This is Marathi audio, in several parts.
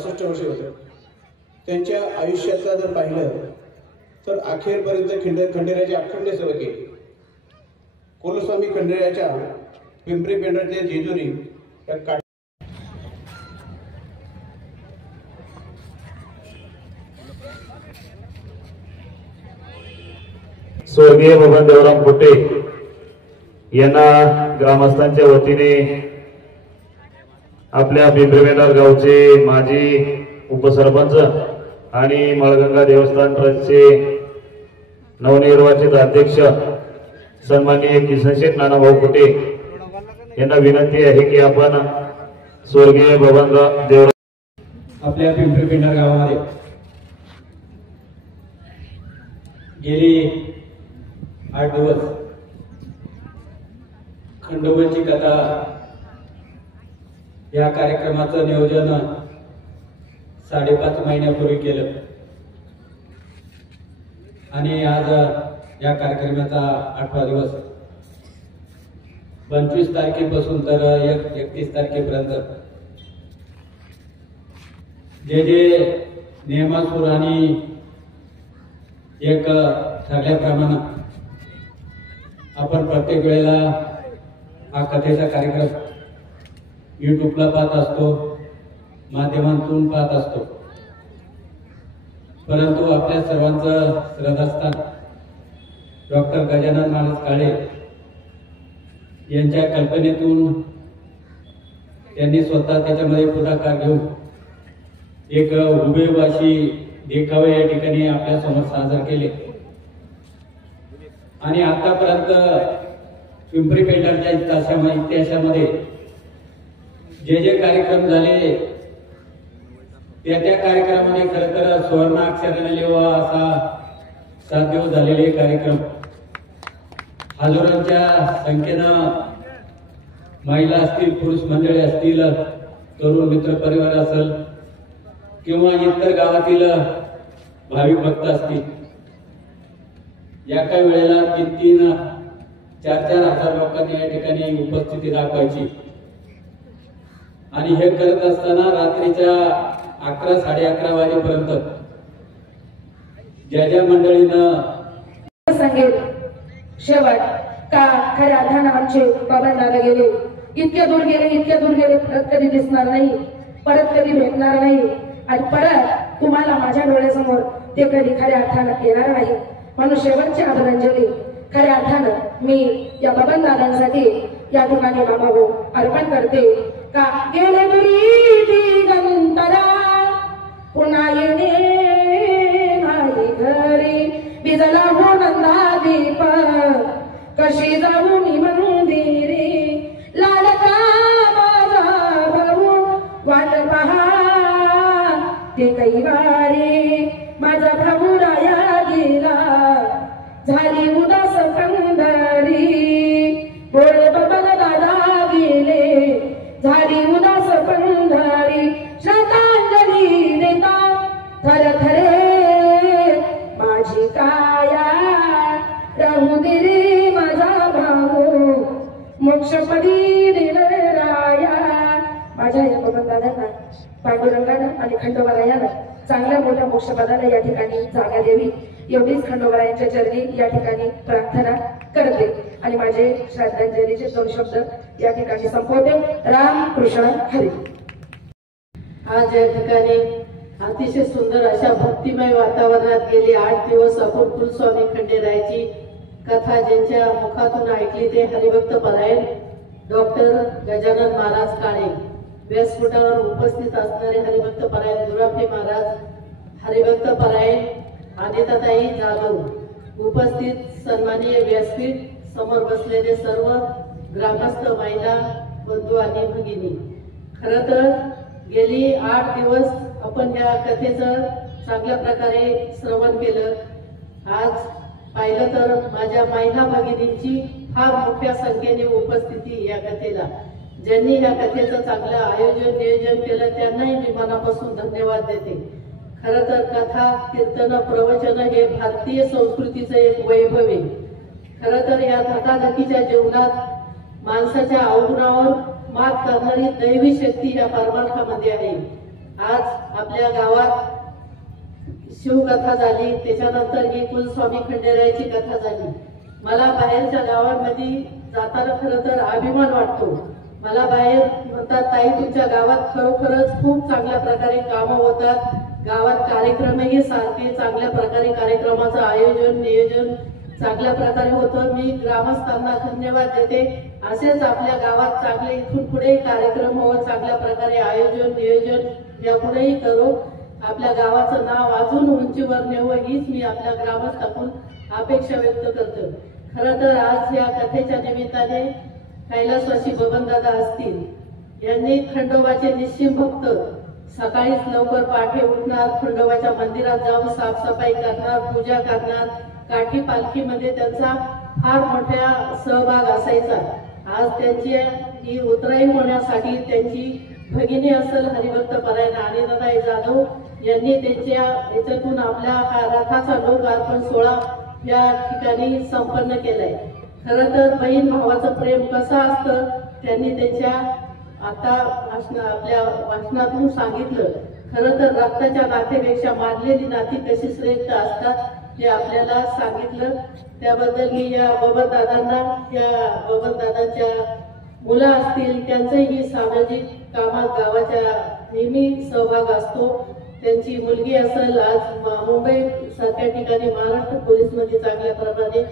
65 वर्षे होते। त्यांच्या आयुष्याचा जर पाहिलं तर अखेरपर्यंत खंडेरायाची अखंड सेवा केली। कुलस्वामी खंडेरायाच्या पिंपरी पेंढारच्या जेजुरी या स्वर्गीय बबन देवराम कुटे यांना ग्रामस्थांच्या वतीने आपल्या पिंपरी पेंढार गावचे माजी उपसरपंच आणि मळगंगा देवस्थान ट्रस्टचे नवनिर्वाचित अध्यक्ष सन्माननीय किसनशेठ नानाभाऊ कुटे यांना विनंती आहे की आपण स्वर्गीय बबन देवराम आपल्या पिंपरी पेंढार गावामध्ये गेली 8 दिवस खंडोबाची कथा या कार्यक्रमाचं नियोजन 5.5 महिन्यापूर्वी केलं आणि आज या कार्यक्रमाचा 8वा दिवस 25 तारखेपासून तर 31 तारखेपर्यंत जे नियमानुसार आणि एक ठरल्याप्रमाणे आपण प्रत्येक वेळेला हा कथेचा कार्यक्रम यूट्यूबला पाहत असतो, माध्यमांतून पाहत असतो, परंतु आपल्या सर्वांचं श्रद्धास्थान डॉक्टर गजानन महाराज काळे यांच्या कल्पनेतून त्यांनी स्वतः त्याच्यामध्ये पुढाकार घेऊन एक हुबेहूब अशी देखावे या ठिकाणी आपल्या समोर सादर केले आणि आतापर्यंत पिंपरी पेंढारच्या इतिहासामध्ये जे कार्यक्रम झाले त्या कार्यक्रमाने खरं तर सुवर्णाक्षराने लिहावा असा साध्य झालेले कार्यक्रम हजारोंच्या संख्येनं महिला असतील, पुरुष मंडळी असतील, तरुण मित्र परिवार असेल किंवा इतर गावातील भाविक भक्त असतील, या काही वेळेला 3-4 हजार लोकांनी या ठिकाणी उपस्थिती दाखवायची आणि हे करत असताना रात्रीच्या 11-11:30 वाजेपर्यंत ज्या मंडळीनं सांगेल शेवट का खऱ्या अर्थानं आमचे बाबा दादा गेले, इतक्या दूर गेले, परत कधी दिसणार नाही, परत कधी भेटणार नाही आणि परत तुम्हाला माझ्या डोळ्यासमोर ते कधी खऱ्या अर्थानं येणार नाही। म्हणून शेवटची आदरांजली खऱ्या अर्थानं मी या बबन दादांसाठी या ठिकाणी बाबा हो अर्पण करते। का गेले दुरी दिगंतरा पुन्हा येणे नाही घरी, बिजला हो नंदा दीप कशी जाऊ मी मंदिरी, लाडका माझा भाऊ वाट पहा ते कैवारी, माझा भाऊ राया गेला झाली उदास पंढरी, भोळे बबन दादा गेले झाली उदास पंढरी, श्रद्धांजली देता थरथरे माझी काया, राहू दे रे माझा भाऊ मोक्षपदी दिलराया। माझ्या या बबन दादांना पांडुरंगानं आणि खंडोबारायानं चांगल्या मोठ्या मोक्षपदाला या ठिकाणी जागा द्यावी एवढीच खंडोबारायांच्या चरणी या ठिकाणी प्रार्थना करते आणि माझे श्रद्धांजलीचे 2 शब्द या ठिकाणी संपवते। राम कृष्ण हरी। आज या ठिकाणी अतिशय सुंदर अशा भक्तिमय वातावरणात गेली 8 दिवस आपण कुलस्वामी खंडेरायाची कथा ज्यांच्या मुखातून ऐकली ते हरिभक्त परायण डॉक्टर गजानन महाराज काळे, व्यासपीठावर उपस्थित असणारे हरिभक्त परायण दुरापे महाराज, हरिभक्त परायण आदिताताई जाधव, उपस्थित सन्माननीय व्यासपीठ समोर बसलेले सर्व ग्रामस्थ महिला बंधू आणि भगिनी। खरं तर गेली 8 दिवस आपण या कथेचं चांगल्या प्रकारे श्रवण केलं। आज पाहिलं तर माझ्या महिला भगिनींची फार मोठ्या संख्येने उपस्थिती या कथेला, ज्यांनी या कथेचं चांगलं आयोजन नियोजन केलं त्यांनाही मी मनापासून धन्यवाद देते। खरं तर कथा, कीर्तन, प्रवचन हे भारतीय संस्कृतीचं एक वैभव आहे। खरं तर या धकाधकीच्या जीवनात माणसाच्या अवगुणावर मात करणारी दैवी शक्ती या परमार्थामध्ये आहे आज आपल्या गावात शिवकथा झाली, त्याच्यानंतर ही कुलस्वामी खंडेरायाची कथा झाली. मला बाहेरच्या गावांमध्ये जाताना खरं तर अभिमान वाटतो. मला बाहेर म्हणतात, ताई तुमच्या गावात खरोखरच खूप चांगल्या प्रकारे कामं होतात, गावात कार्यक्रमही सारखे चांगल्या प्रकारे कार्यक्रमाचं आयोजन नियोजन चांगल्या प्रकारे होतं. मी ग्रामस्थांना धन्यवाद देते. असेच आपल्या गावात चांगले इथून पुढे कार्यक्रम होत चांगल्या प्रकारे आयोजन नियोजन यापुढेही करू. आपल्या गावाचं नाव अजून उंचीवर नेवं हीच मी आपल्या ग्रामस्थातून अपेक्षा व्यक्त करतो. खरं तर आज या कथेच्या निमित्ताने कैलासवासी बबनदादा असतील यांनी खंडोबाचे निश्चिम भक्त सकाळीच लवकर पहाटे उठणार, खंडोबाच्या मंदिरात जाऊन साफसफाई करणार, पूजा करणार. काठी पालखीमध्ये त्यांचा फार मोठा सहभाग असायचा. आज त्यांची ही उतराई होण्यासाठी त्यांची भगिनी असेल हरिभक्त परायण आणि दादा जाधव यांनी त्यांच्या याच्यातून आपल्या हा रथाचा लोकार्पण सोहळा या ठिकाणी संपन्न केलाय. खरं तर बहीण भावाचं प्रेम कसं असतं त्यांनी त्यांच्या आता आपल्या भाषणातून सांगितलं. खरं तर रक्ताच्या नातेपेक्षा मानलेली नाती कशी श्रेष्ठ असतात हे आपल्याला सांगितलं. त्याबद्दल मी या बबनदादांना, या बबनदादांच्या मुलं असतील त्यांचंही सामाजिक कामात गावाच्या नेहमी सहभाग असतो. त्यांची मुलगी असेल आज मुंबई सारख्या ठिकाणी महाराष्ट्र पोलीसमध्ये चांगल्या प्रमाणे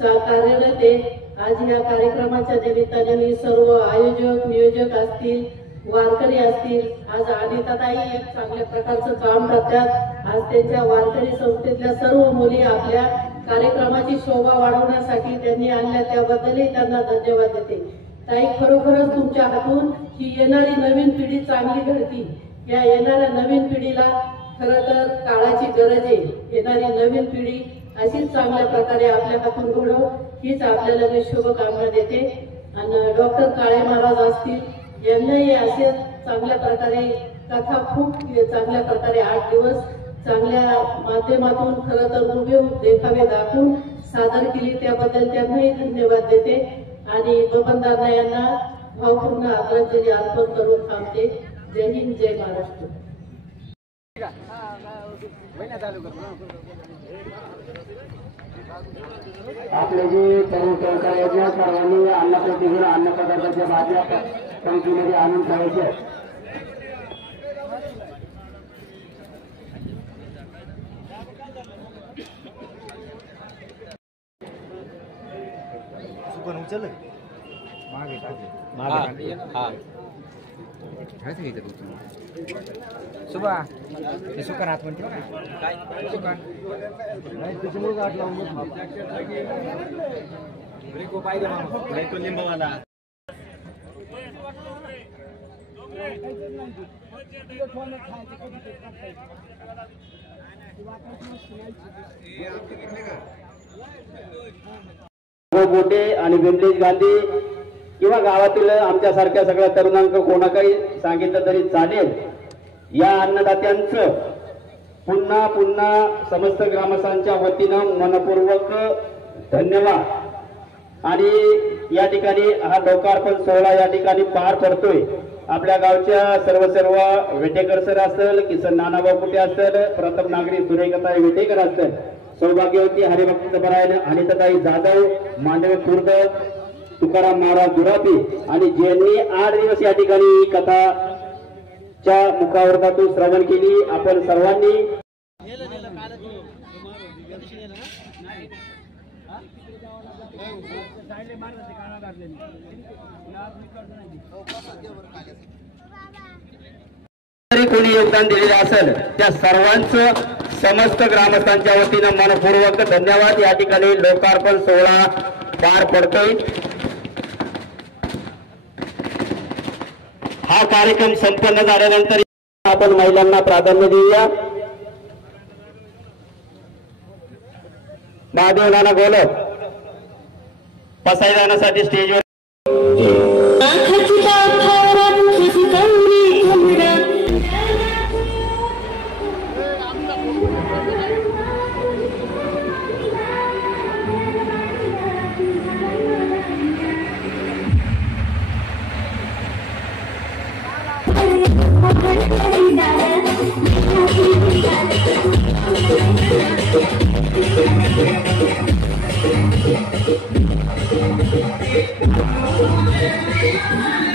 कार्यरत आहे. आज या कार्यक्रमाच्या निमित्ताने मी सर्व आयोजक नियोजक असतील वारकरी असतील, आज अनिताताई एक चांगल्या प्रकारचं काम करतात. आज त्यांच्या वारकरी संस्थेतल्या सर्व मुली आपल्या कार्यक्रमाची शोभा वाढवण्यासाठी त्यांनी आणल्या, त्याबद्दलही त्यांना धन्यवाद देते. ताई खरोखरच तुमच्या हातून ही येणारी नवीन पिढी चांगली घडती. या येणाऱ्या नवीन पिढीला खरं तर काळाची गरज आहे. येणारी नवीन पिढी अशीच चांगल्या प्रकारे आपल्या हातून घडव हीच आपल्याला मी शुभकामना देते. आणि डॉक्टर काळे महाराज असतील यांनाही असे चांगल्या प्रकारे कथा खूप चांगल्या प्रकारे 8 दिवस चांगल्या माध्यमातून खरं तर उभे देखावे दाखवून सादर केली, त्याबद्दल त्यांनाही धन्यवाद देते. आणि बबनदादा यांना भावपूर्ण आदरांजली अर्पण करून थांबते. जय हिंद, जय महाराष्ट्र. आपले जे तरुण सहकार्याच्या सर्वांनी अन्नपदार्थाच्या भाज्या पंक्तीमध्ये आणून ठेवायचे. सुबा ते सुकार हात म्हणते ना सुकार त्याच्यामुळे गाठ लावून लिंबवाला बोटे आणि विमलेश गांधी किंवा गावातील आमच्यासारख्या सगळ्या तरुणांना कोणाकाही सांगितलं तरी चालेल. या अन्नदात्यांचं पुन्हा पुन्हा समस्त ग्रामस्थांच्या वतीनं मनपूर्वक धन्यवाद. आणि या ठिकाणी हा लोकार्पण सोहळा या ठिकाणी पार पडतोय. आपल्या गावच्या सर्व वेटेकर सर असेल, किसन नानाभाऊ कुटे असेल, प्रथम नागरिक सुरेखताई वेटेकर असेल, सौभाग्यवती हरिभक्त परायण अनिताताई जाधव, मांडवे खुर्द, तुकाराम महाराज दुरापी आणि ज्यांनी 8 दिवस या ठिकाणी कथाच्या मुखावरतातून श्रवण केली. आपण सर्वांनी कोणी योगदान दिलेलं असेल त्या सर्वांचं समस्त ग्रामस्थांच्या वतीनं मनपूर्वक धन्यवाद. या ठिकाणी लोकार्पण सोहळा पार पडतोय. हा कार्यक्रम संपन्न झाल्यानंतर आपण महिलांना प्राधान्य देऊया. महादेव नाना गोलक पसाई जाण्यासाठी स्टेजवर Hey, Thank you.